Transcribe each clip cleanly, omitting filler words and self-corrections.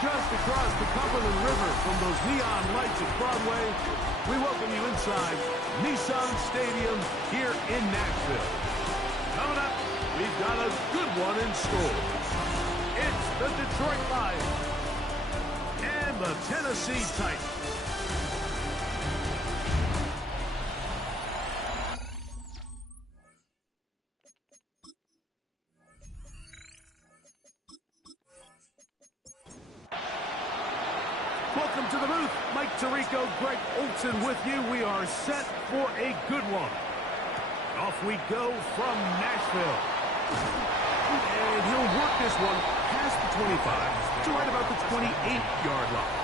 Just across the Cumberland River from those neon lights at Broadway, we welcome you inside Nissan Stadium here in Nashville. Coming up, we've got a good one in store. It's the Detroit Lions and the Tennessee Titans. Welcome to the booth. Mike Tirico, Greg Olson with you. We are set for a good one. Off we go from Nashville. And he'll work this one past the 25 to right about the 28-yard line.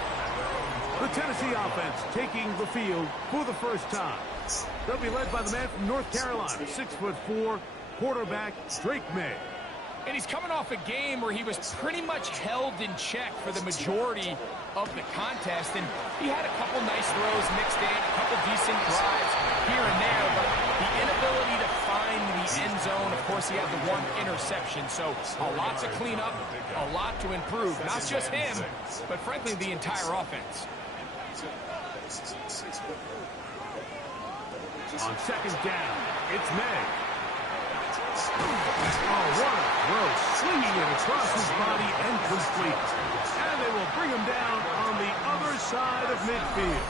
The Tennessee offense taking the field for the first time. They'll be led by the man from North Carolina, 6'4", quarterback Drake Maye. And he's coming off a game where he was pretty much held in check for the majority of the contest. And he had a couple nice throws mixed in, a couple decent drives here and there. But the inability to find the end zone, of course, he had the one interception. So a lot to clean up, a lot to improve. Not just him, but frankly, the entire offense. On second down, it's Maye. Oh, what a throw. Swinging it across his body and complete. And they will bring him down on the other side of midfield.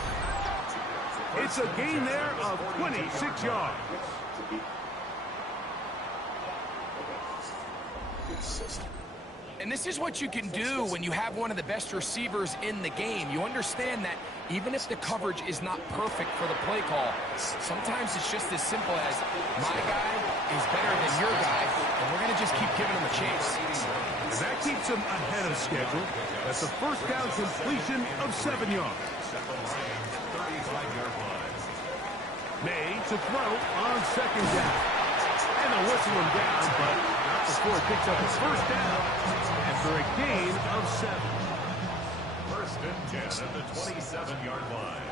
It's a gain there of 26 yards. And this is what you can do when you have one of the best receivers in the game. You understand that even if the coverage is not perfect for the play call, sometimes it's just as simple as my guy is better than your guy, and we're going to just keep giving him a chance. And that keeps him ahead of schedule. That's a first down completion of 7 yards. Maye to throw on second down. And they'll whistle him down, but not before it picks up his first down after a gain of 7. First and 10 at the 27-yard line.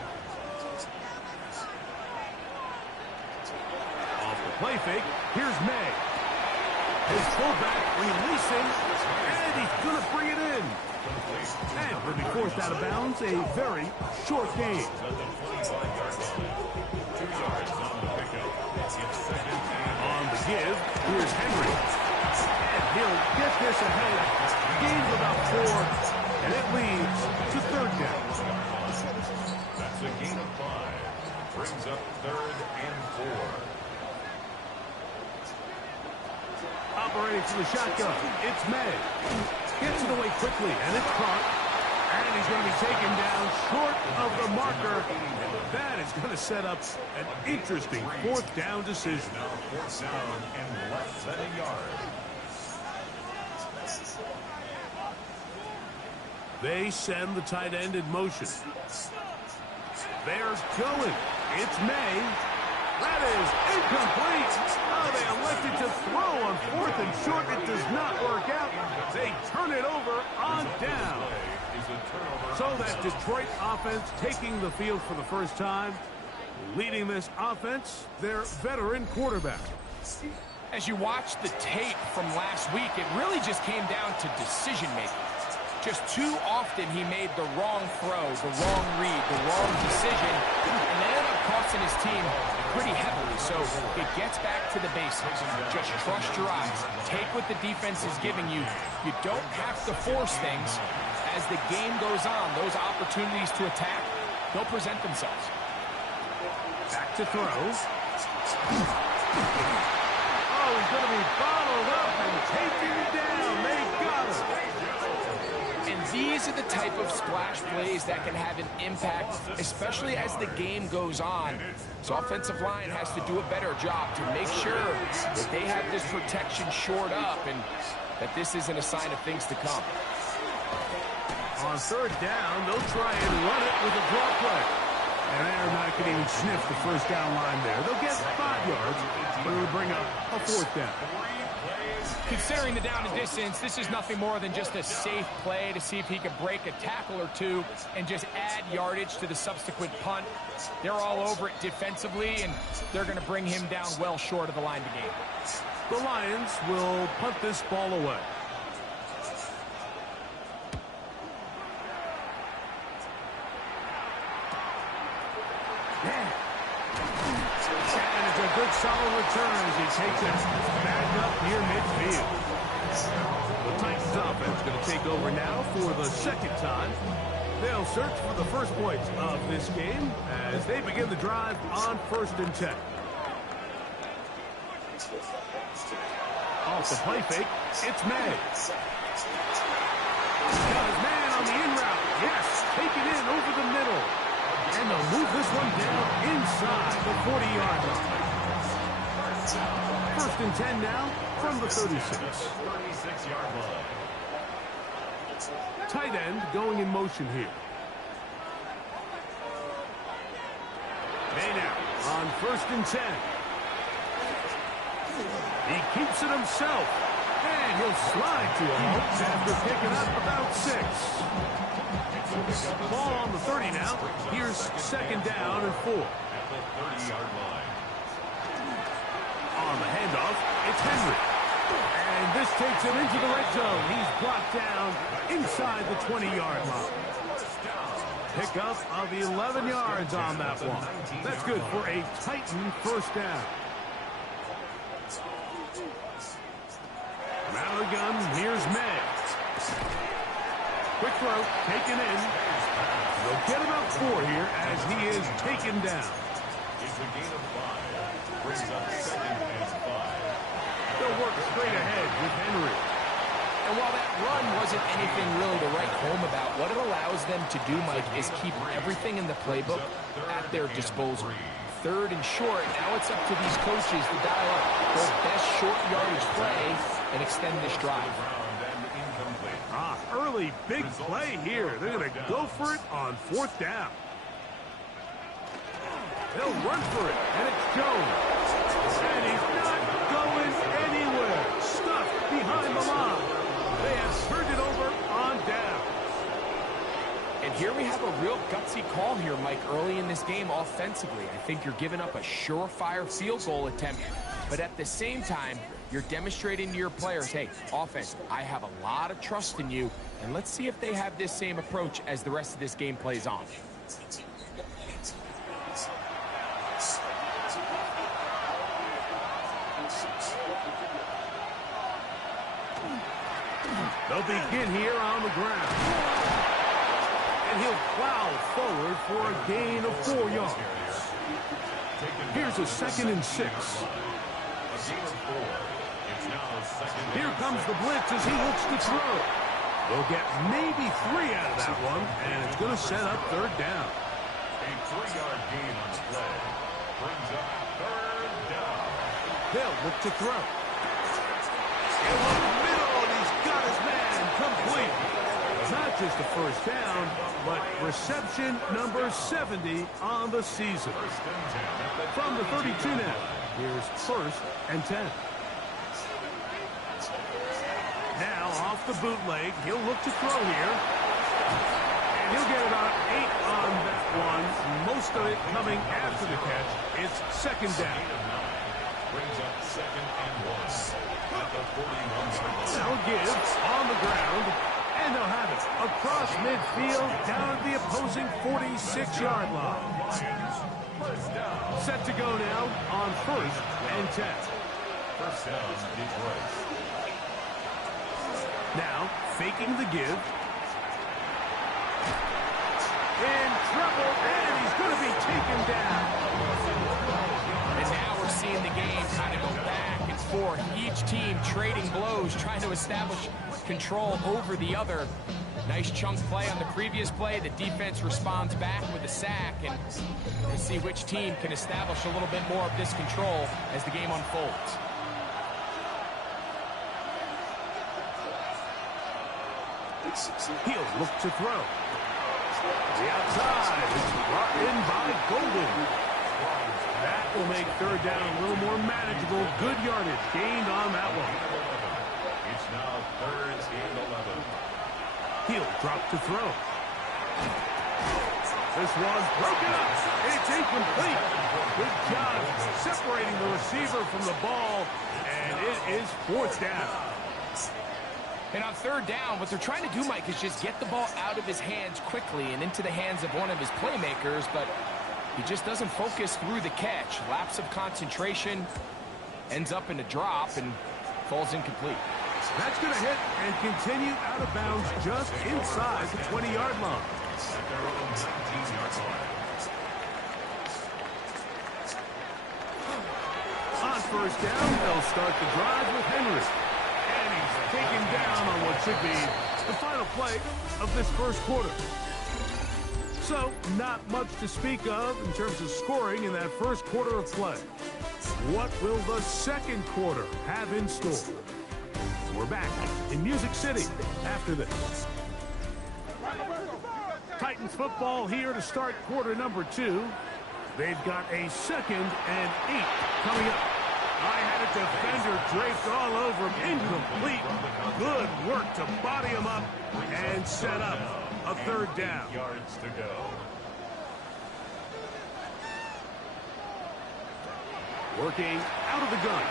Off the play fake, here's Maye. His fullback releasing, and he's going to bring it in. And will be forced out of bounds, a very short game. On the give, here's Henry. And he'll get this ahead. Gains about 4, and it leads to third down. That's a gain of 5. Brings up 3rd and 4. Operating from the shotgun, it's Maye. Gets it away quickly, and it's caught. And he's going to be taken down short of the marker. That is going to set up an interesting fourth down decision. Now fourth down and less than a yard. They send the tight end in motion. They're going. It's Maye. That is incomplete. Oh, they elected to throw on 4th and short. It does not work out. They turn it over on down. So that Detroit offense taking the field for the first time. Leading this offense, their veteran quarterback. As you watch the tape from last week, it really just came down to decision-making. Just too often he made the wrong throw, the wrong read, the wrong decision, and they ended up costing his team pretty heavily. So it gets back to the basics. Just trust your eyes. Take what the defense is giving you. You don't have to force things. As the game goes on, those opportunities to attack, they'll present themselves. Back to throw. Oh, he's going to be bottled up and taken down. They got him. And these are the type of splash plays that can have an impact, especially as the game goes on. So offensive line has to do a better job to make sure that they have this protection shored up and that this isn't a sign of things to come. On third down, they'll try and run it with a draw play. And they're not going to even sniff the first down line there. They'll get 5 yards, but it'll bring up a 4th down. Considering the down and distance, this is nothing more than just a safe play to see if he can break a tackle or two and just add yardage to the subsequent punt. They're all over it defensively, and they're going to bring him down well short of the line to gain. The Lions will punt this ball away. And it's a good solid return as he takes it back up near midfield. The Titans offense going to take over now for the 2nd time. They'll search for the first points of this game as they begin the drive on 1st and 10. Off the play fake, it's May. Got his man on the in route. Yes, take it in over the middle. And they'll move this one down inside the 40-yard line. 1st and 10 now from the 36. 36-yard line. Tight end going in motion here. May now on 1st and 10. He keeps it himself. And he'll slide to a halt after picking up about 6. Ball on the 30 now. Here's 2nd down and 4. At the 30-yard line. On the handoff, it's Henry. And this takes him into the red zone. He's brought down inside the 20-yard line. Pickup of 11 yards on that one. That's good for a Titan 1st down. From out of the gun, here's May. Quick throw, taken in. They'll get about 4 here as he is taken down. It's a gain of 5. Brings up 2nd and 5. They'll work straight ahead with Henry. And while that run wasn't anything really to write home about, what it allows them to do, Mike, is keep everything in the playbook at their disposal. 3rd and short, now it's up to these coaches to dial up their best short yardage play and extend this drive. Early big play here. They're going to go for it on 4th down. They'll run for it, and it's Jones. And he's not going anywhere. Stuffed behind the line. They have turned it over on down. And here we have a real gutsy call here, Mike, early in this game offensively. I think you're giving up a surefire field goal attempt, but at the same time, you're demonstrating to your players, hey, offense, I have a lot of trust in you, and let's see if they have this same approach as the rest of this game plays on. They'll begin here on the ground. And he'll plow forward for a gain of 4 yards. Here's a 2nd and 6. Here comes the blitz as he looks to throw. They'll get maybe 3 out of that one, and it's going to set up 3rd down. A 3-yard gain on the play. Brings up 3rd down. They'll look to throw. In the middle, and he's got his man complete. Not just a 1st down, but reception number 70 on the season. From the 32 now, here's 1st and 10. Now off the bootleg, he'll look to throw here. And he'll get about 8 on that one. Most of it coming after the catch. It's 2nd down. Brings up 2nd and 1. At the 41-yard line. Now Gibbs on the ground. And they'll have it across midfield down at the opposing 46-yard line. Set to go now on 1st and 10. 1st down, Detroit. Now, faking the give. In trouble, and he's going to be taken down. And now we're seeing the game kind of go back and forth. Each team trading blows, trying to establish control over the other. Nice chunk play on the previous play. The defense responds back with a sack, and we'll see which team can establish a little bit more of this control as the game unfolds. He'll look to throw. The outside. It's brought in by Golden. That will make third down a little more manageable. Good yardage gained on that one. It's now third and 11. He'll drop to throw. This one's broken up. It's incomplete. Good job separating the receiver from the ball, and it is fourth down. And on third down, what they're trying to do, Mike, is just get the ball out of his hands quickly and into the hands of one of his playmakers, but he just doesn't focus through the catch. Lapse of concentration, ends up in a drop, and falls incomplete. That's going to hit and continue out of bounds just inside the 20-yard line. At their own 19-yard line. On first down, they'll start the drive with Henry. And he's taken down on what should be the final play of this first quarter. So, not much to speak of in terms of scoring in that first quarter of play. What will the second quarter have in store? We're back in Music City after this. Titans football here to start quarter number 2. They've got a 2nd and 8 coming up. I had a defender draped all over him, incomplete. Good work to body him up and set up a third down. Yards to go. Working out of the gun,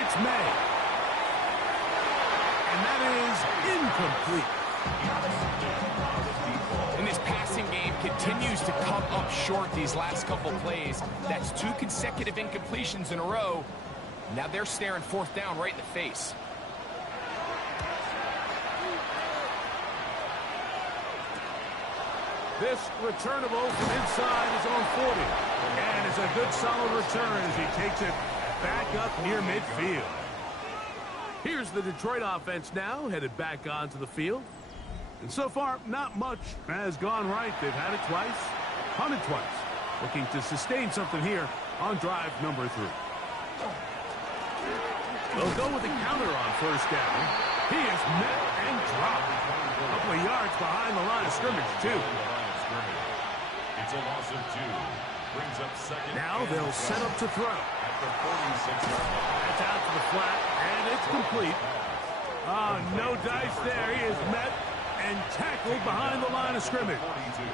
it's May. And that is incomplete. And this passing game continues to come up short these last couple plays. That's 2 consecutive incompletions in a row. Now they're staring fourth down right in the face. This returnable from inside his own 40. And it's a good solid return as he takes it back up near midfield. Here's the Detroit offense now, headed back onto the field. And so far, not much has gone right. They've had it twice, punted twice. Looking to sustain something here on drive number 3. They'll go with the counter on first down. He is met and dropped. A couple of yards behind the line of scrimmage, too. It's a loss of 2. Brings up second. Now they'll set up to throw. At the 46-yard line. That's out to the flat, and it's complete. Oh, no dice there. He is met and tackled behind the line of scrimmage. 42.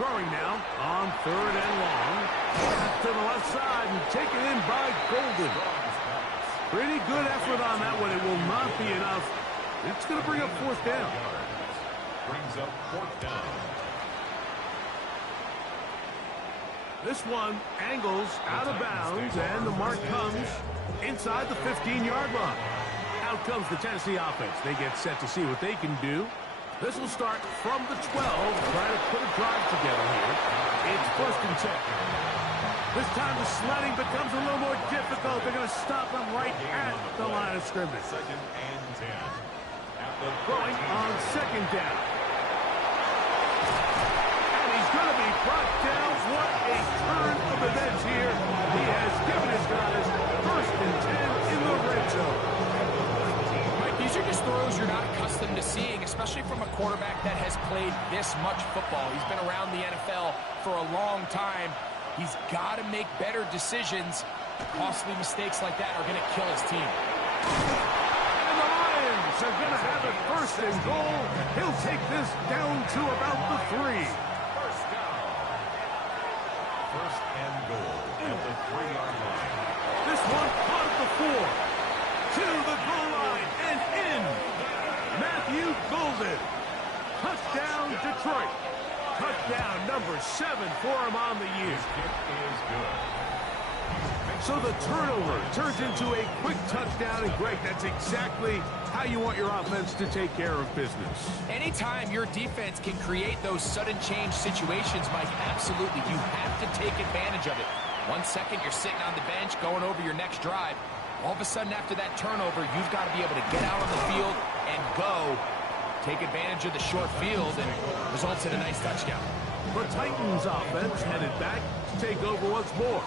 Throwing now on third and long. To the left side and taken in by Golden. Pretty good effort on that one. It will not be enough. It's going to bring up fourth down. Brings up fourth down. This one angles out of bounds, and the mark comes inside the 15-yard line. Out comes the Tennessee offense. They get set to see what they can do. This will start from the 12, trying to put a drive together here. It's first and 10. This time the sledding becomes a little more difficult. They're going to stop them right at the line of scrimmage. Second and 10. At the Throwing on second down. And he's going to be brought down. What a turn of events here. He has given his guys first and 10 in the red zone. Mike, these are just throws you're not accustomed to seeing, especially from a quarterback that has played this much football. He's been around the NFL for a long time. He's got to make better decisions. Costly mistakes like that are going to kill his team. And the Lions are going to have it first and goal. He'll take this down to about the 3. First down. First and goal at the 3-yard line. This one caught at the 4. To the goal line and in. Matthew Golden. Touchdown, Detroit. Touchdown number 7 for him on the year. Kick is good. So the turnover turns into a quick touchdown, and Greg, that's exactly how you want your offense to take care of business. Anytime your defense can create those sudden change situations, Mike, absolutely, you have to take advantage of it. 1 second, you're sitting on the bench, going over your next drive. All of a sudden, after that turnover, you've got to be able to get out on the field and go. Take advantage of the short field, and results in a nice touchdown. The Titans offense headed back to take over once more.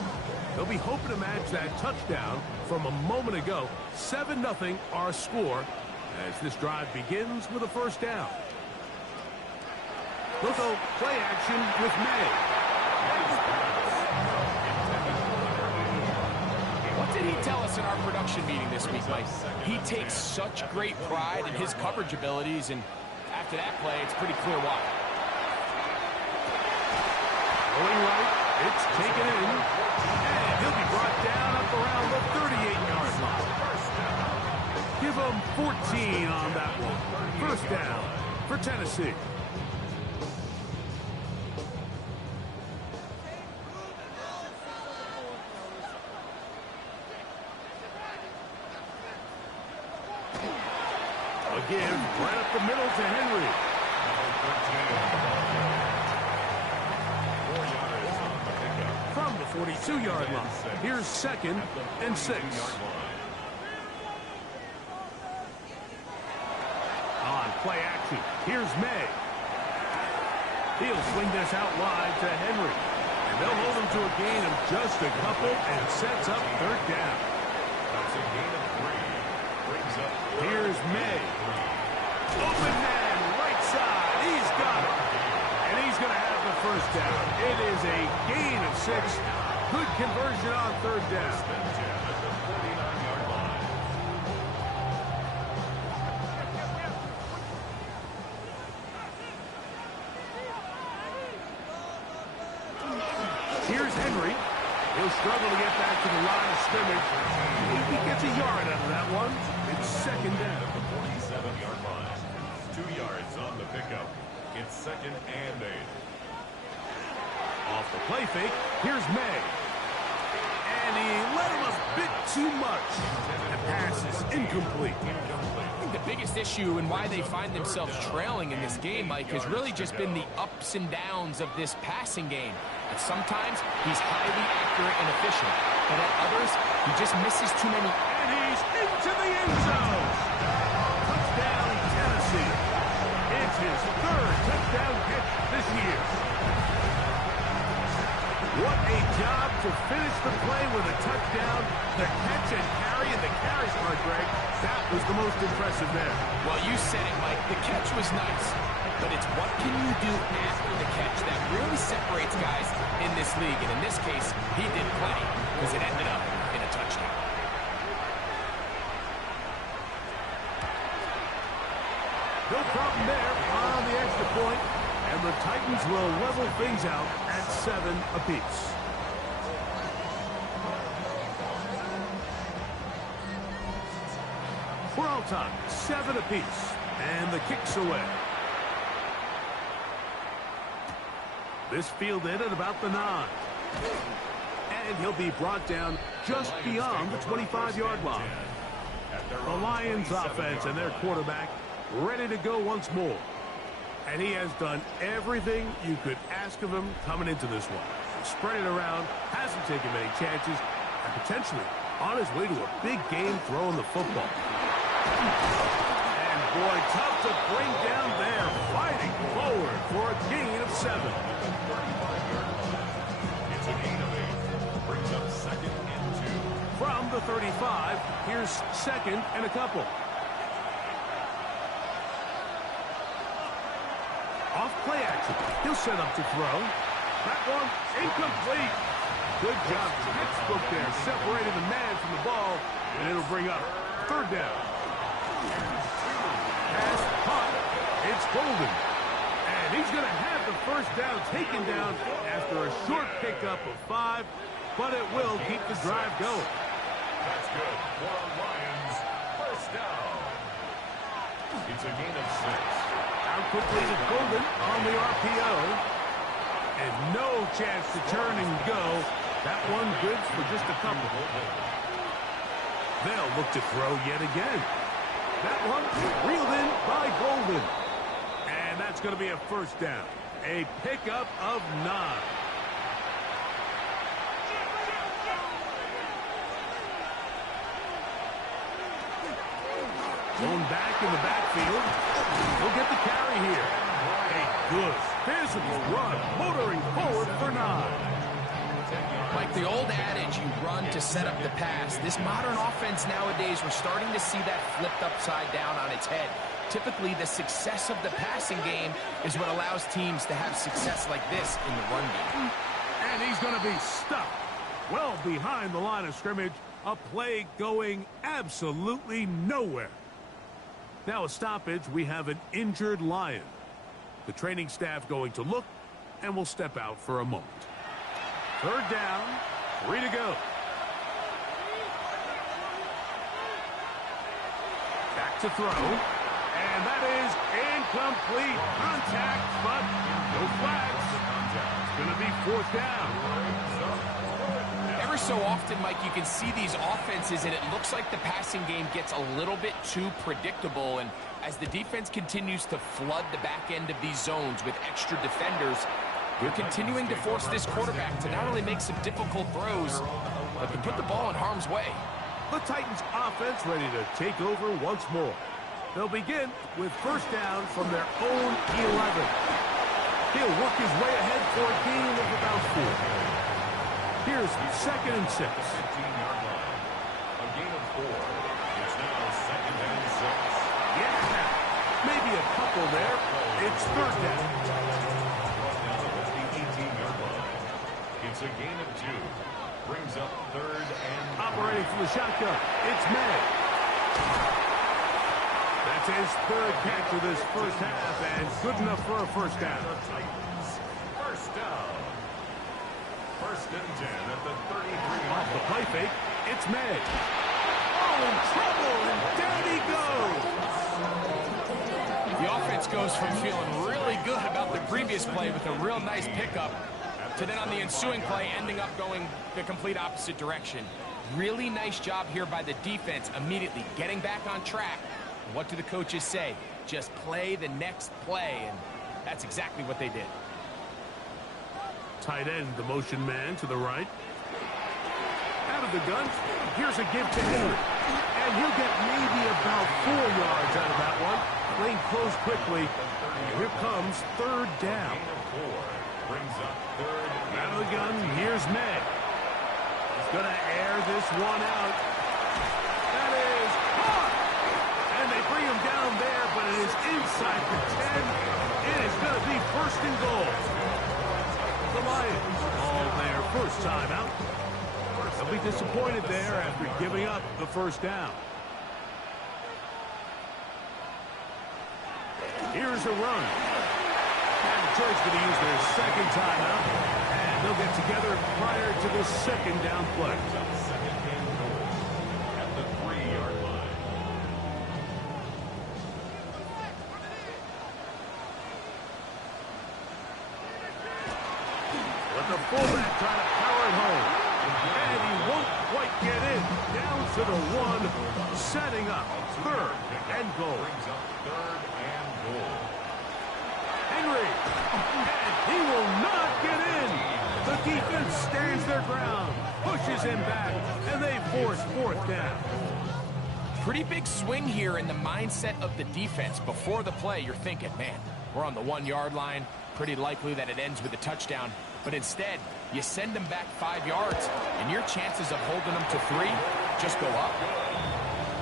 They'll be hoping to match that touchdown from a moment ago. 7-0 our score as this drive begins with a first down. They'll go play action with May. What did he tell us in our production meeting this week, Mike? He takes such great pride in his coverage abilities, and after that play, it's pretty clear why. Going right, it's taken in, and he'll be brought down up around the 38-yard line. Give him 14 on that one. First down for Tennessee. Again, right up the middle to Henry. From the 42-yard line. Here's 2nd and 6. On play action, here's May. He'll swing this out wide to Henry. And they'll hold him to a gain of just a couple and sets up 3rd down. That's a gain of 3. Brings up Here's May. Open man, right side. He's got it. And he's going to have the 1st down. It is a gain of 6. Good conversion on 3rd down. at the 49-yard line. Here's Henry. He'll struggle to get back to the line of scrimmage. He gets a yard out of that one. It's 2nd down. At the 47-yard line. 2 yards on the pickup. It's 2nd and 8. Off the play fake, here's May. And he let him a bit too much. The pass is incomplete. I think the biggest issue and why they find themselves trailing in this game, Mike, has really just been the ups and downs of this passing game. And sometimes he's highly accurate and efficient, but at others, he just misses too many. And he's into the end zone. Touchdown, Tennessee. It's his 3rd touchdown catch this year. What a job to finish the play with a touchdown. The catch and carry, and the carry part, Greg, that was the most impressive there. Well, you said it, Mike. The catch was nice, but it's what can you do after the catch that really separates guys in this league. And in this case, he did plenty because it ended up in a touchdown. No problem there on the extra point, and the Titans will level things out at 7 apiece. We're all tied, 7 apiece, and the kick's away. This fielded at about the 9. And he'll be brought down just beyond the 25-yard line. The Lions offense and their quarterback ready to go once more. And he has done everything you could ask of him coming into this one. Spread it around, hasn't taken many chances, and potentially on his way to a big game throwing the football. And boy, tough to bring down there, fighting forward for a gain of 7. It's a gain of 8. Brings up 2nd and 2. From the 35, here's 2nd and a couple. Off play action. He'll set up to throw. That one incomplete. Good job. Textbook there. Separating the man from the ball. And it'll bring up 3rd down. Pass, punt. It's Golden. And he's going to have the 1st down taken down after a short pickup of 5. But it will keep the drive going. That's good for Lions. 1st down. It's a gain of 6. Out quickly to Golden on the RPO. And no chance to turn and go. That one good for just a couple. They'll look to throw yet again. That one reeled in by Golden. And that's going to be a 1st down. A pickup of 9. Going back in the backfield. He'll get the carry here. A good physical run, motoring forward for 9. Like the old adage, you run to set up the pass. This modern offense nowadays, we're starting to see that flipped upside down on its head. typically the success of the passing game is what allows teams to have success like this in the run game. And he's going to be stuck well behind the line of scrimmage. A play going absolutely nowhere. Now a stoppage. We have an injured Lion. The training staff going to look and will step out for a moment. Third down, 3 to go. Back to throw. And that is incomplete. Contact, but no flags. It's going to be 4th down. Ever so often, Mike, you can see these offenses, and it looks like the passing game gets a little bit too predictable. And as the defense continues to flood the back end of these zones with extra defenders, you're continuing to force this quarterback to not only make some difficult throws, but to put the ball in harm's way. The Titans offense ready to take over once more. They'll begin with first down from their own 11. He'll work his way ahead for a gain of about 4. Here's 2nd and 6. 15-yard line. A gain of 4. It's now 2nd and 6. Yeah, maybe a couple there. It's 3rd down. Now at the 18-yard line. It's a gain of 2. Brings up 3rd and... Operating from the shotgun, it's May. That's his 3rd catch of this first half, and good enough for a first down. The Titans. First down. 1st and 10 at the 33. Off the play fake, it's May. Oh, in trouble, and down he goes. The offense goes from feeling really good about the previous play with a real nice pickup to then on the ensuing play ending up going the complete opposite direction. Really nice job here by the defense immediately getting back on track. And what do the coaches say? Just play the next play, and that's exactly what they did. Tight end, the motion man to the right. Out of the gun, here's a give to Henry. And he'll get maybe about 4 yards out of that one. Lane closed quickly. And here comes 3rd down. Brings up 3rd. Out of the gun, here's May. He's going to air this one out. That is caught. And they bring him down there, but it is inside the 10. It is going to be 1st and goal. The Lions all their first time out. They'll be disappointed there after giving up the first down. Here's a run. And Detroit's going to use their 2nd timeout. And they'll get together prior to the 2nd down play. Second and goal at the 3-yard line. But the fullback trying to power it home. And he won't quite get in. Down to the 1, setting up 3rd and goal. Brings up 3rd and goal. Henry, and he will not get in. The defense stands their ground, pushes him back, and they force 4th down. Pretty big swing here in the mindset of the defense. Before the play, you're thinking, man, we're on the 1-yard line. Pretty likely that it ends with a touchdown. But instead, you send them back 5 yards, and your chances of holding them to 3 just go up.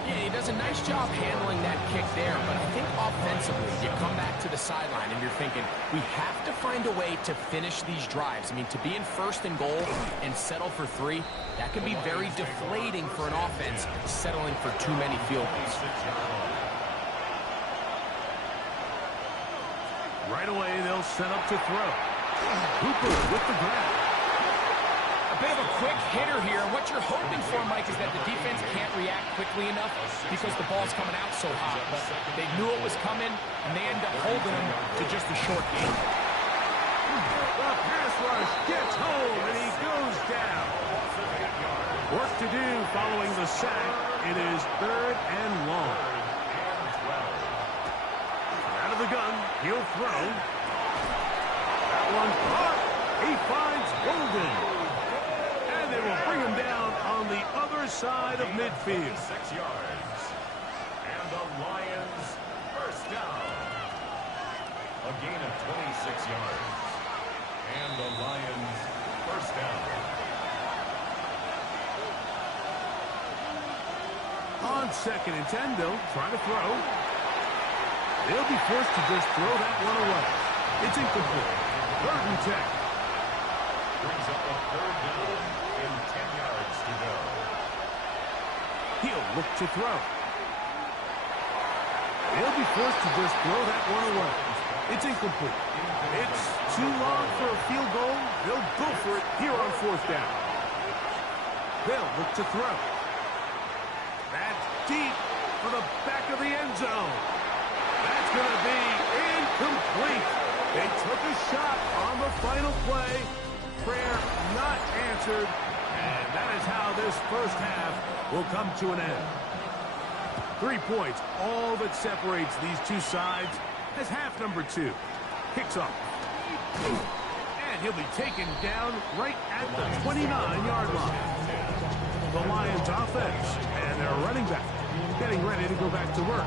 Yeah, he does a nice job handling that kick there, but I think offensively, you come back to the sideline and you're thinking, we have to find a way to finish these drives. I mean, to be in 1st and goal and settle for 3, that can be very deflating for an offense settling for too many field goals. Right away, they'll set up to throw. Hooper with the grab. A bit of a quick hitter here. What you're hoping for, Mike, is that the defense can't react quickly enough because the ball's coming out so hot. But they knew it was coming, and they end up holding him to just a short gain. The pass rush gets home, and he goes down. Work to do following the sack. It is 3rd and long. Out of the gun, he'll throw. That one caught. He finds Golden. And they will bring him down on the other side of midfield. 6 yards. And the Lions first down. A gain of 26 yards. And the Lions first down. On 2nd and 10, they'll try to throw. They'll be forced to just throw that one away. It's incomplete. 3rd and 10. Brings up a 3rd down and 10 yards to go. He'll look to throw. They'll be forced to just throw that one away. It's incomplete. It's too long for a field goal. They'll go for it here on 4th down. They'll look to throw. That's deep for the back of the end zone. That's going to be incomplete. They took a shot on the final play. Prayer not answered. And that is how this first half will come to an end. 3 points, all that separates these two sides as half number 2 kicks off. And he'll be taken down right at the 29-yard line. The Lions offense and their running back getting ready to go back to work.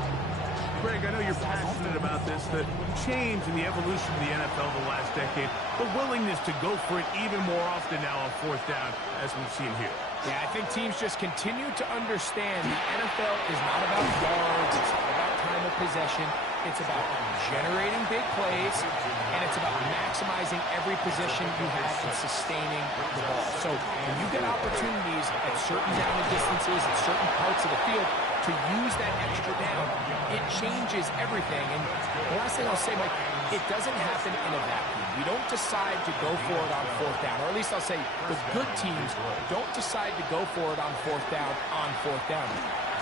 Greg, I know you're passionate about this, the change in the evolution of the NFL the last decade, the willingness to go for it even more often now on 4th down, as we've seen here. Yeah, I think teams just continue to understand the NFL is not about yards, it's not about time of possession, it's about generating big plays, and it's about maximizing every possession you have and sustaining the ball. So when you get opportunities at certain down distances, at certain parts of the field, to use that extra down, it changes everything. And the last thing I'll say, Mike, it doesn't happen in a vacuum. We don't decide to go for it on 4th down, or at least I'll say the good teams don't decide to go for it on 4th down on 4th down.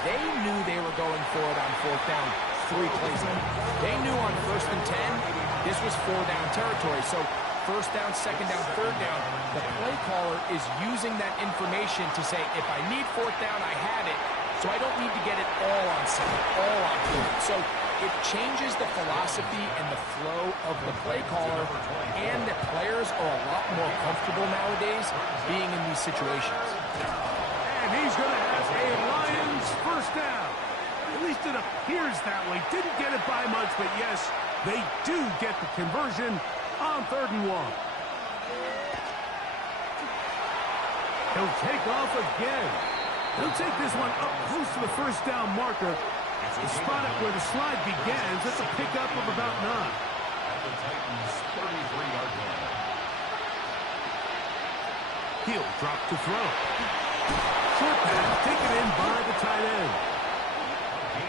They knew they were going for it on 4th down 3 plays in. They knew on 1st and 10, this was 4-down territory. So 1st down, 2nd down, 3rd down, the play caller is using that information to say, if I need 4th down, I have it. So I don't need to get it all on 2nd, all on 3rd. So it changes the philosophy and the flow of the play caller, and the players are a lot more comfortable nowadays being in these situations. And he's going to have a Lions 1st down. At least it appears that way. Didn't get it by much, but yes, they do get the conversion on 3rd and 1. He'll take off again. He'll take this one up close to the 1st down marker. The spot up where the slide begins. That's a pickup of about 9. At the Titans' 33-yard line. He'll drop to throw. Short pass taken in by the tight end.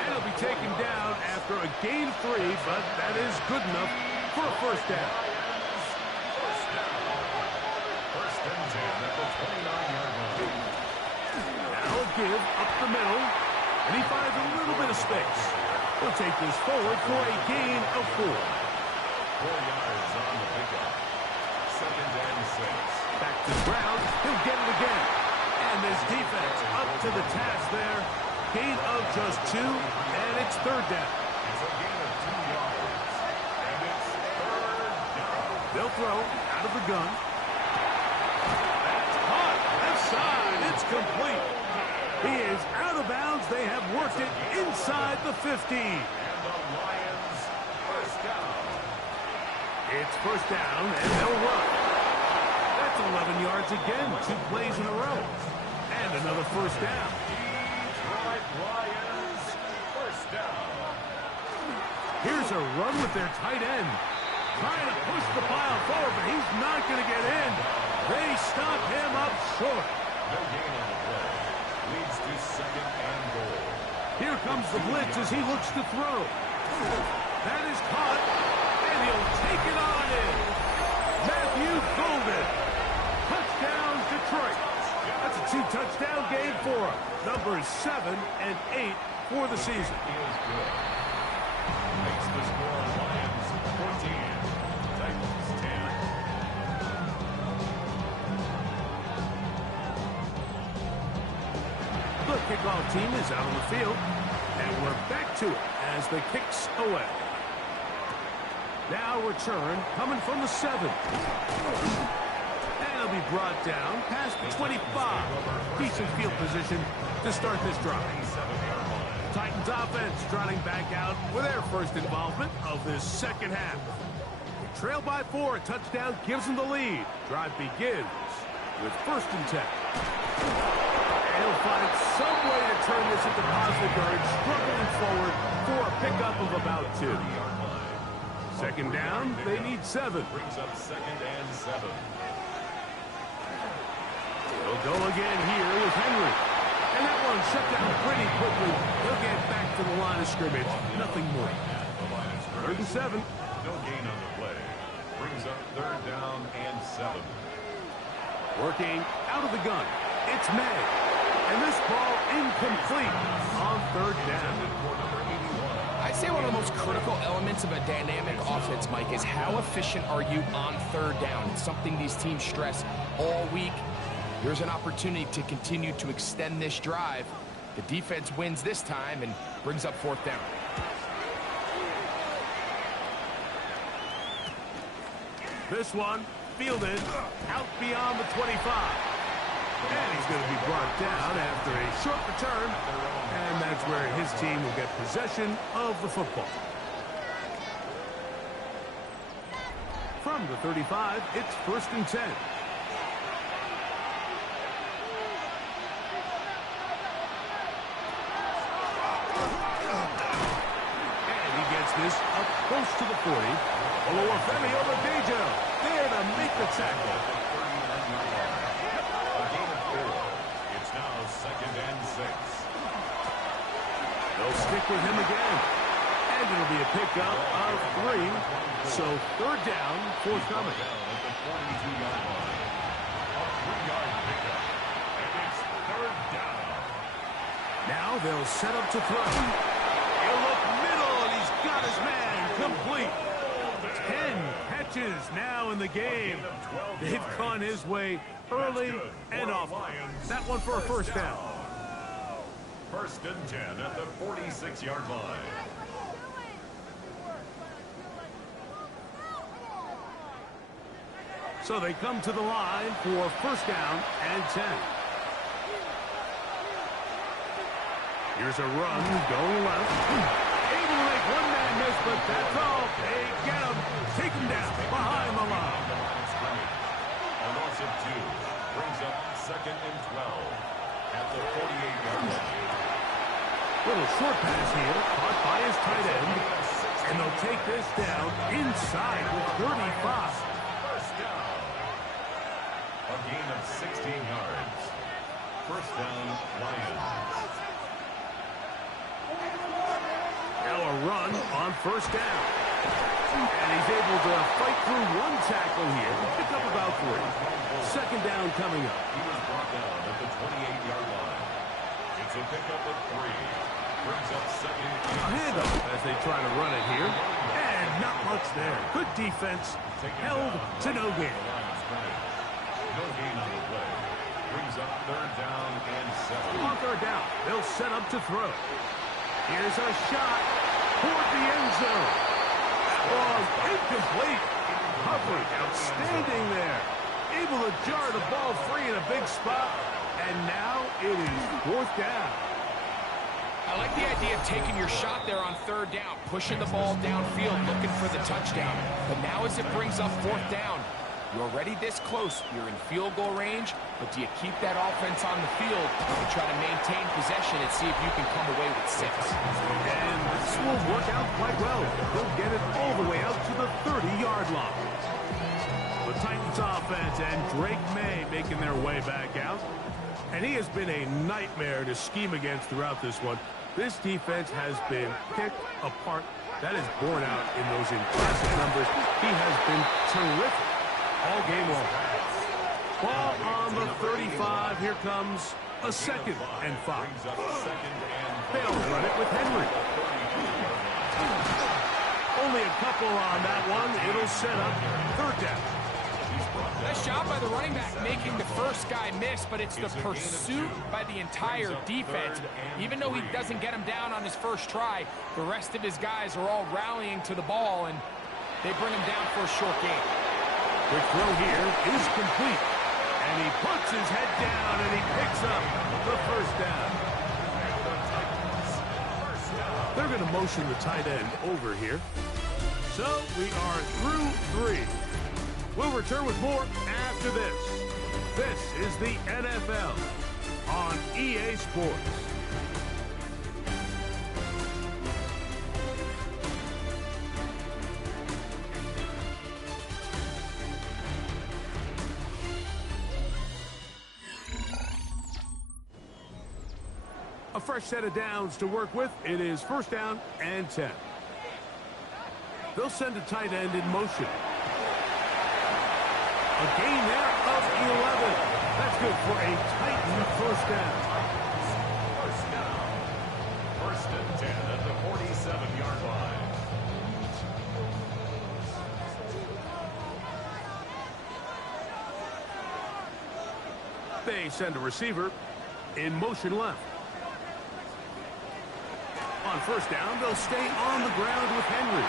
And he'll be taken down after a gain of 3, but that is good enough for a 1st down. 1st and 10 at the 29-yard line. Now a give up the middle, and he finds a little bit of space. He'll take this forward for a gain of 4. 4 yards on the pickup. 2nd and 6. Back to the ground, he'll get it again. And this defense up to the task there. Gain of just 2, and it's 3rd down. It's a gain of 2 yards. And it's 3rd down. They'll throw out of the gun. That's caught. Left side. It's complete. He is out of bounds. They have worked it inside the 15. And the Lions 1st down. It's 1st down, and they'll run. That's 11 yards again. 2 plays in a row. And another 1st down. Detroit Lions 1st down. Here's a run with their tight end. Trying to push the pile forward, but he's not going to get in. They stop him up short. No gain on the play. Leads to 2nd and goal. Here comes the blitz as he looks to throw. That is caught, and he'll take it on in. Matthew Golden. Touchdown, Detroit. That's a 2-touchdown game for him. Numbers 7 and 8 for the season. Feels good. Makes the score Lions 14. Titans 10. The kickoff team is out on the field, and we're back to it as the kicks away. Now return coming from the 7. And it'll be brought down past the 25. Decent field position to start this drive. Titans offense trotting back out with their first involvement of this second half. Trailed by 4, a touchdown gives them the lead. Drive begins with 1st and 10. And he'll find some way to turn this into positive yardage, struggling forward for a pickup of about 2. Second down, they need 7. Brings up 2nd and 7. They'll go again here with Henry. And that one shut down pretty quickly. They'll get back to the line of scrimmage. Nothing more. 3rd and 7. No gain on the play. Brings up 3rd down and 7. Working out of the gun. It's May. And this ball incomplete on 3rd down. I'd say one of the most critical elements of a dynamic offense, Mike, is how efficient are you on 3rd down. It's something these teams stress all week. Here's an opportunity to continue to extend this drive. The defense wins this time and brings up 4th down. This one fielded out beyond the 25. And he's going to be brought down after a short return. And that's where his team will get possession of the football. From the 35, it's 1st and 10. This up close to the 40. Oluwafemi Obadejo there to make the tackle. A gain of 4. It's now 2nd and 6. They'll stick with him again. And it'll be a pickup of 3. So 3rd down, forthcoming. At the 42-yard line. A 3-yard pickup. And it's 3rd down. Now they'll set up to throw. He'll look middle, and he's got his man complete. 10 catches now in the game. They've gone his way early and often. That one for a 1st down. 1st and 10 at the 46-yard line. So they come to the line for 1st down and 10. Here's a run going left. Able to make one man miss, but that's all. They get him. Take him down behind the line. A loss of 2. Brings up 2nd and 12 at the 48-yard line. Little short pass here, caught by his tight end. And they'll take this down inside the 35. 1st down. A gain of 16 yards. 1st down, Lions. Now a run on 1st down. And he's able to fight through one tackle here. Pick up about 3. 2nd down coming up. He was brought down at the 28-yard line. It's a pickup of 3. Brings up 2nd A and handoff as they try to run it here. And not much there. Good defense. Held to no gain. no gain on the play. Brings up 3rd down and 7. On 3rd down, they'll set up to throw. Here's a shot toward the end zone. That was incomplete. Hubbard outstanding there. Able to jar the ball free in a big spot. And now it is 4th down. I like the idea of taking your shot there on 3rd down, pushing the ball downfield, looking for the touchdown. But now as it brings up 4th down, you're already this close. You're in field goal range, but do you keep that offense on the field and try to maintain possession and see if you can come away with 6? And this will work out quite well. They'll get it all the way out to the 30-yard line. The Titans offense and Drake May making their way back out. And he has been a nightmare to scheme against throughout this one. This defense has been picked apart. That is borne out in those impressive numbers. He has been terrific all game long. Ball on the 35. Here comes a 2nd and 5. They'll run it with Henry. Only a couple on that one. It'll set up 3rd down. Nice job by the running back making the first guy miss, but it's the pursuit by the entire defense. Even though he doesn't get him down on his first try, the rest of his guys are all rallying to the ball, and they bring him down for a short gain. Quick throw here is complete. And he puts his head down, and he picks up the 1st down. They're going to motion the tight end over here. So we are through 3. We'll return with more after this. This is the NFL on EA Sports. fresh set of downs to work with. It is first down and 10. They'll send a tight end in motion. A gain there of 11. That's good for a Titan first down. First down. First and 10 at the 47-yard line. They send a receiver in motion left. On first down, they'll stay on the ground with Henry.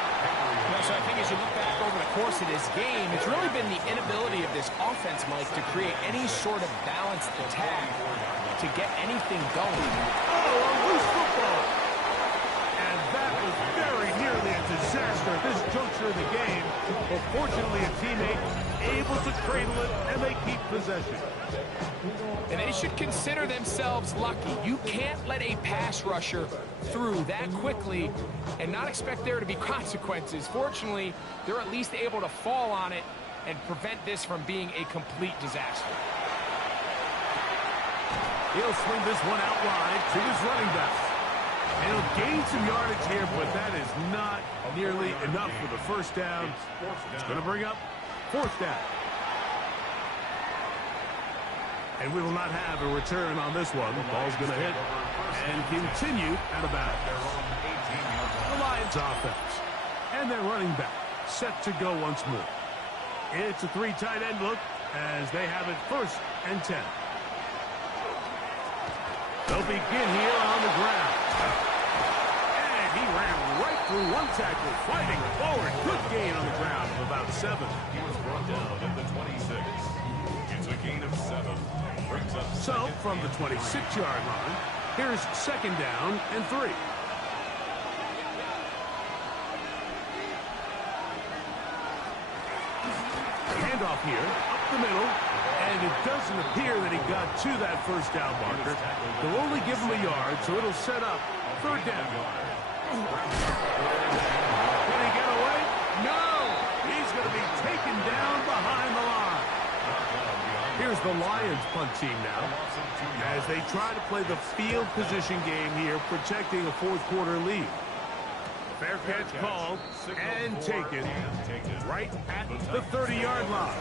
So I think as you look back over the course of this game, it's really been the inability of this offense, Mike, to create any sort of balanced attack to get anything going. Oh, a loose football. And that was very nearly a disaster at this juncture of the game. But fortunately, a teammate able to cradle it, and they keep possession. And they should consider themselves lucky. You can't let a pass rusher through that quickly and not expect there to be consequences. Fortunately, they're at least able to fall on it and prevent this from being a complete disaster. He'll swing this one out wide to his running back. And he'll gain some yardage here, but that is not nearly enough for the first down. It's going to bring up fourth down. And we will not have a return on this one. The ball's going to hit and continue out of bounds. The Lions offense. And their running back set to go once more. It's a three tight end look as they have it first and 10. They'll begin here on the ground. And he ran right through one tackle, fighting forward. Good gain on the ground of about 7. He was brought down at the 26. It's a gain of 7. So, from the 26-yard line, here's second down and 3. Handoff here, up the middle, and it doesn't appear that he got to that first down marker. They'll only give him a yard, so it'll set up third down. Can he get away? No! He's going to be taken down behind the line. Here's the Lions punt team now as they try to play the field position game here, protecting a fourth-quarter lead. Fair catch called and taken right at the 30-yard line.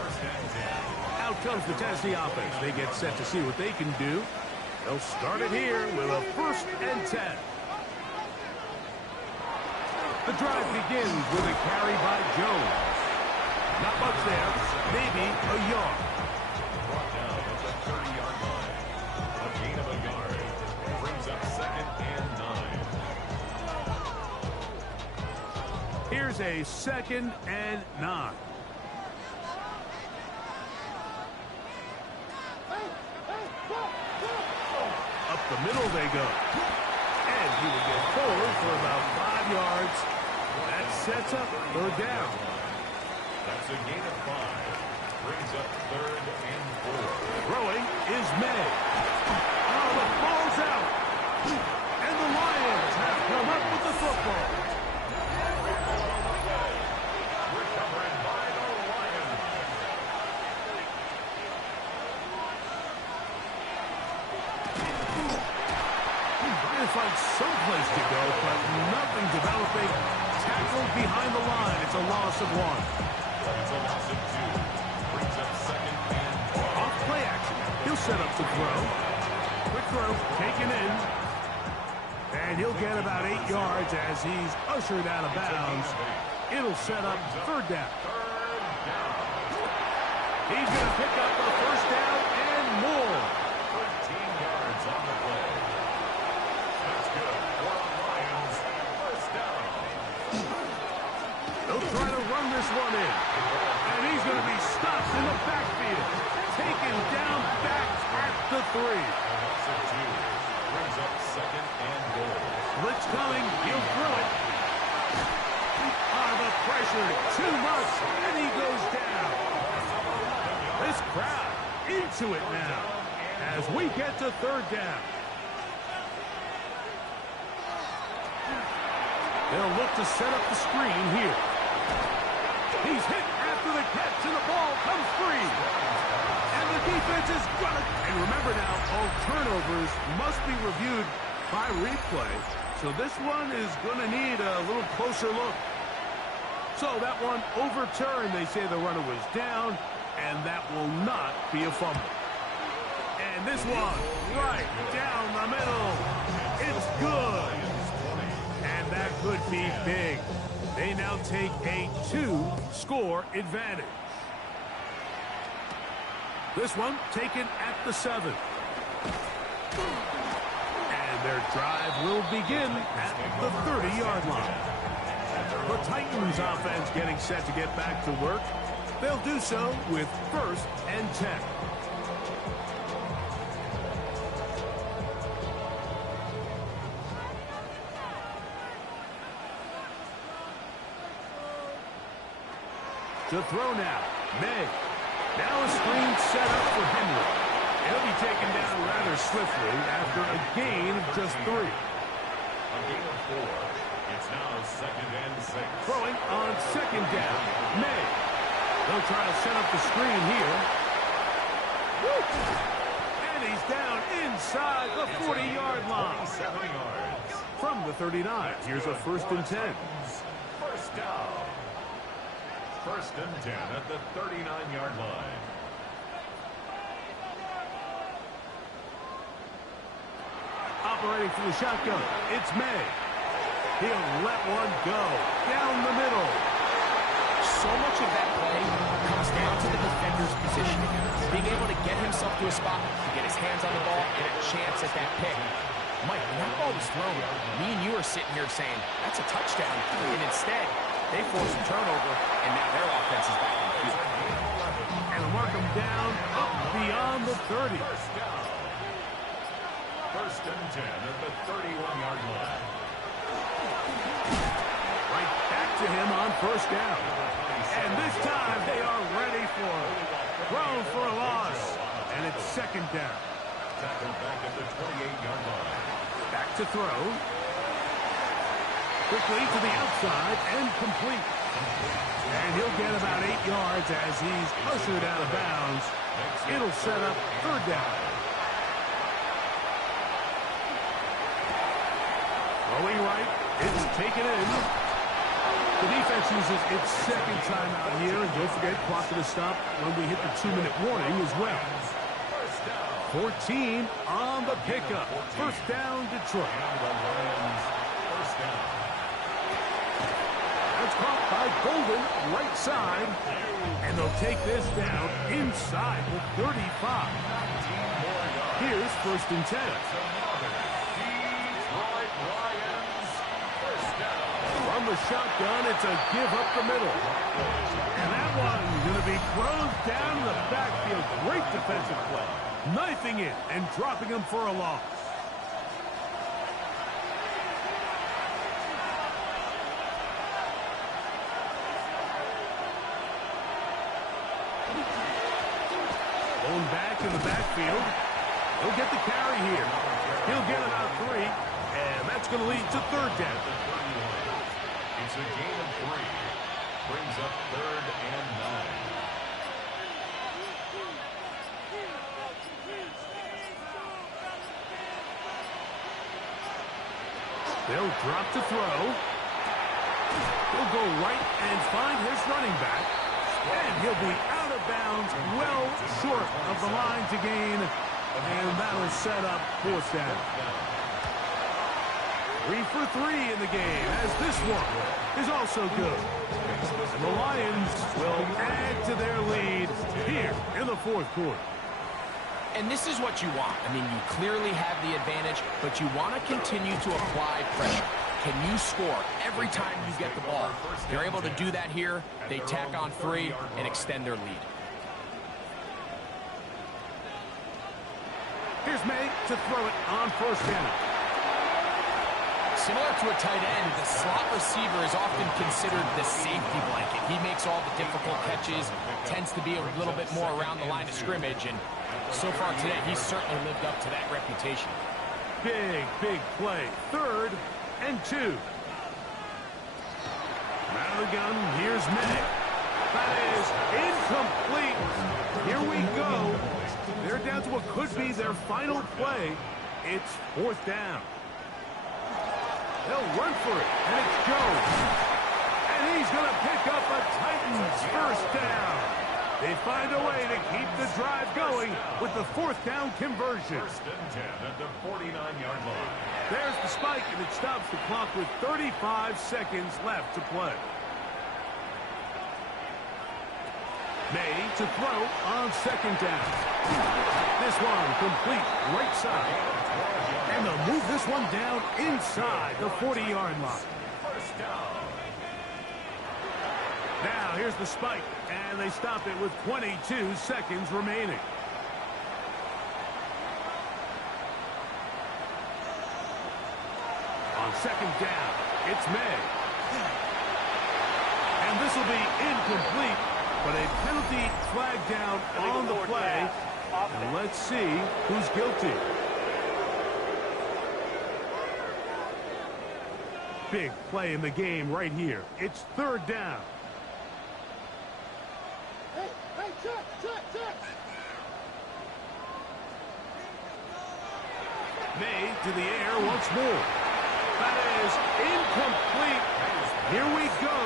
Out comes the Tennessee offense. They get set to see what they can do. They'll start it here with a first and 10. The drive begins with a carry by Jones. Not much there, maybe a yard. Brought down at the 30-yard line. A gain of a yard. Brings up second and 9. Here's a second and 9. Up the middle they go. And he will get forward for about 5 yards. That sets up third down. That's a gain of 5. Brings up third and 4. Throwing is May. Oh, the ball's out. And the Lions have come up with the football. Recovered by the Lions. Trying to find someplace to go, but nothing developing. Tackled behind the line. It's a loss of 1. It's a loss of 2. Brings up second and 12. Off play action. He'll set up to throw. Quick throw, taken in. And he'll get about 8 yards as he's ushered out of bounds. It'll set up third down. He's going to pick up the first down and more. 13 yards on the play. That's good for the Lions. First down. They'll try to run this one in. And he's going to be stopped in the backfield. Taken down back at the 3. Loss of 2. Brings up second and goal. Blitz coming. He'll throw it. The pressure too much. And he goes down. This crowd into it now as we get to third down. They'll look to set up the screen here. He's hit after the catch, and the ball comes free. And the defense is gonna. And remember now, all turnovers must be reviewed by replay, so this one is going to need a little closer look. So that one overturned. They say the runner was down, and that will not be a fumble. And this one right down the middle. It's good. And that could be big. They now take a 2-score advantage. This one taken at the 7. And their drive will begin at the 30-yard line. The Titans offense getting set to get back to work. They'll do so with 1st and 10. To throw now, May. Now a screen set up for Henry. He'll be taken down rather swiftly after a gain of just 3. A gain of 4. It's now 2nd and 6. Throwing on 2nd down, May. They'll try to set up the screen here. Woo! And he's down inside the 40-yard line. 7 yards. From the 39, here's a 1st and 10. First down. 1st and 10 at the 39-yard line. Operating for the shotgun, it's May. He'll let one go down the middle. So much of that play comes down to the defender's positioning. Being able to get himself to a spot, to get his hands on the ball, and a chance at that pick. Mike, when that ball was thrown, me and you are sitting here saying, that's a touchdown. And instead, they force a turnover, and now their offense is back in the field. And mark him down up beyond the 30. First down. 1st and 10 at the 31-yard line. Right back to him on 1st down. And this time they are ready for it. Thrown for a loss. And it's 2nd down. Tackled back at the 28-yard line. Back to throw. Quickly to the outside and complete. And he'll get about 8 yards as he's ushered out of bounds. It'll set up 3rd down. Throwing right, it's taken in. The defense uses its 2nd timeout here. And don't forget, clock to the stop when we hit the 2-minute warning as well. 14 on the pickup. 1st down, Detroit. First down. That's caught by Golden, right side. And they'll take this down inside the 35. Here's 1st and 10. Detroit Lions. First down. From the shotgun, it's a give up the middle. And that one's going to be thrown down in the backfield. Great defensive play. Knifing it and dropping him for a loss. Going back in the backfield. He'll get the carry here. He'll get about 3. And that's going to lead to 3rd down. It's a gain of 3. Brings up 3rd and 9. They'll drop to throw. He'll go right and find his running back. And he'll be out of bounds, well short of the line to gain. And that'll set up 4th down. 3 for 3 in the game, as this one is also good. And the Lions will add to their lead here in the 4th quarter. And this is what you want. I mean, you clearly have the advantage, but you want to continue to apply pressure. Can you score every time you get the ball? They're able to do that here. They tack on 3 and extend their lead. Here's May to throw it on 1st down. Similar to a tight end, the slot receiver is often considered the safety blanket. He makes all the difficult catches, tends to be a little bit more around the line of scrimmage, and so far today, he's certainly lived up to that reputation. Big play. 3rd and 2. Out of the gun, here's May. That is incomplete. Here we go. They're down to what could be their final play. It's 4th down. They'll run for it, and it's Jones. And he's going to pick up a Titans first down. They find a way to keep the drive going with the fourth down conversion. First and 10 at the 49-yard line. There's the spike, and it stops the clock with 35 seconds left to play. May to throw on second down. This one complete right side. And they'll move this one down inside the 40-yard line. First down. Now here's the spike, and they stop it with 22 seconds remaining. On second down, it's May. And this will be incomplete, but a penalty flag down on the play. And let's see who's guilty. Big play in the game right here. It's third down. Hey, check. May to the air once more. That is incomplete. Here we go.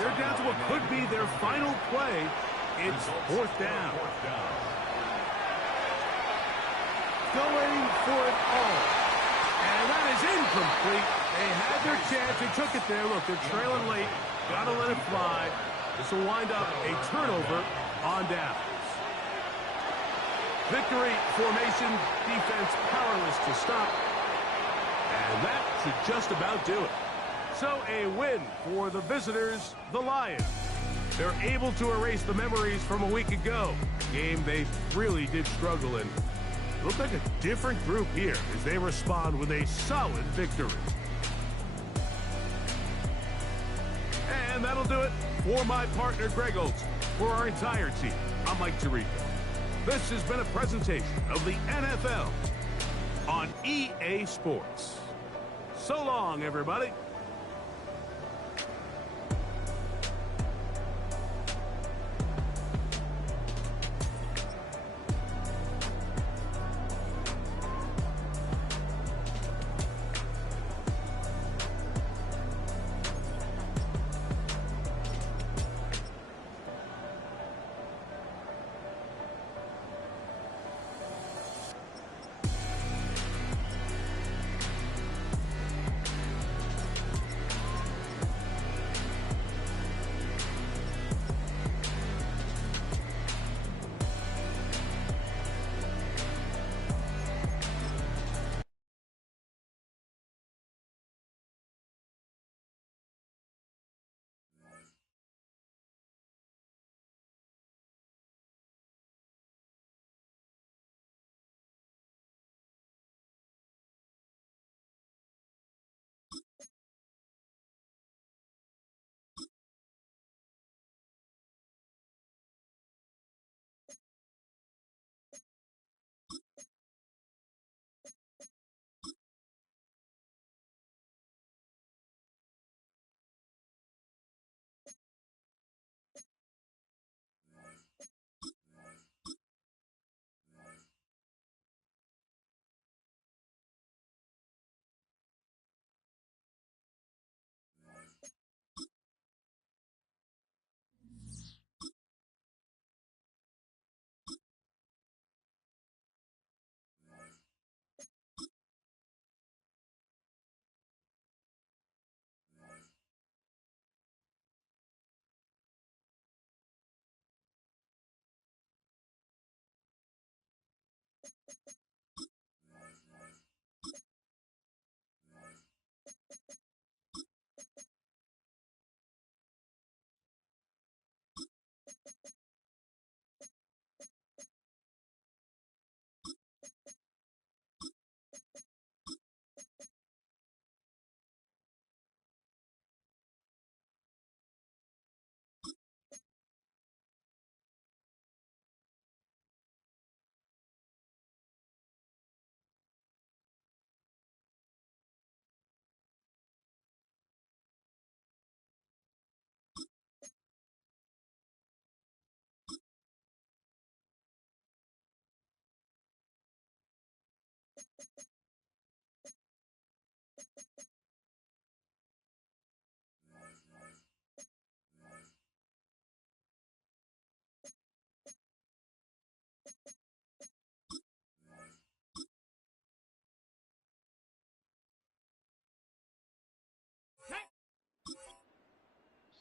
They're down to what could be their final play. It's fourth down. Going for it all. And that is incomplete. They had their chance. They took it there. Look, they're trailing late. Got to let it fly. This will wind up a turnover on downs. Victory formation, defense powerless to stop. And that should just about do it. So a win for the visitors, the Lions. They're able to erase the memories from a week ago. A game they really did struggle in. Look like a different group here as they respond with a solid victory. And that'll do it for my partner, Greg Olsen. For our entire team, I'm Mike Tirico. This has been a presentation of the NFL on EA Sports. So long, everybody.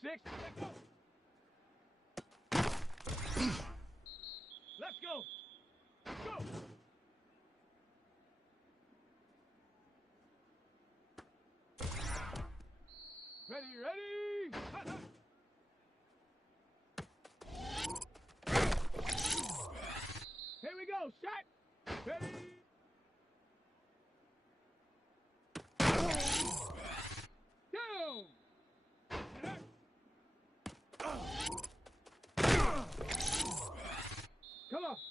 6. Let's go. Let's go. Go. Ready, ready. Here we go. Shot. Ready. Down.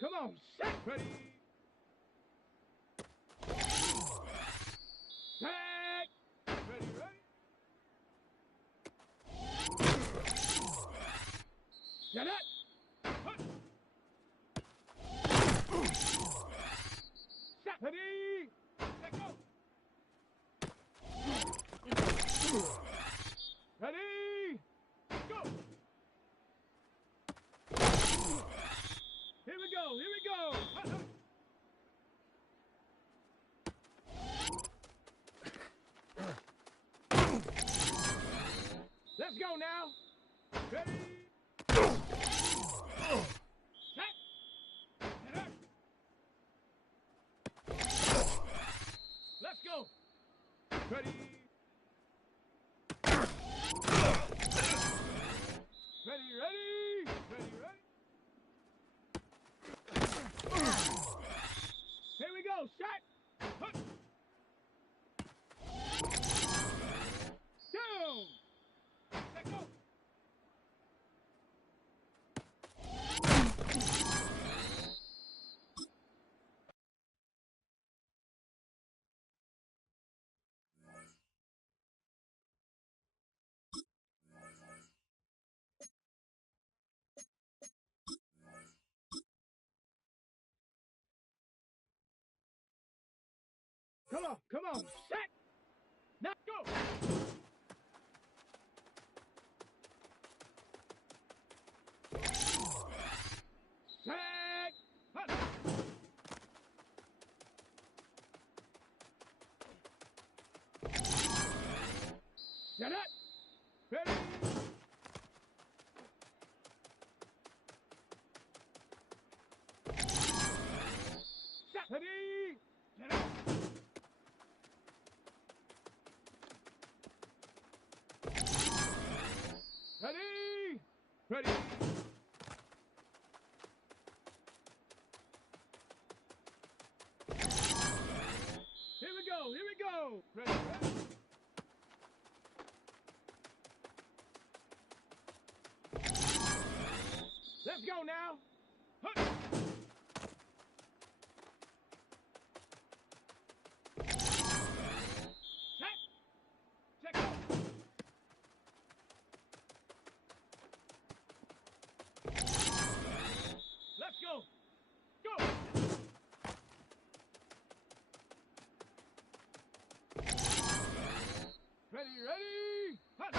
Come on. Shot. Ready. Tag. Ready, ready. Get it. Shot. Ready. Let go. Ready. Go. Here we go. Here we go. Let's go now. Ready. Set. Let's go. Ready. Ready, ready. Ready, ready. Here we go. Shot. Down. Let go. Come on. Set. Now go. Set. Set it. Ready. Set. Ready. Set it. Ready. Ready. Here we go. Here we go. Ready. Ready. Let's go now. Huh. Set. Check out. Let's go. Go. Ready, ready. Huh.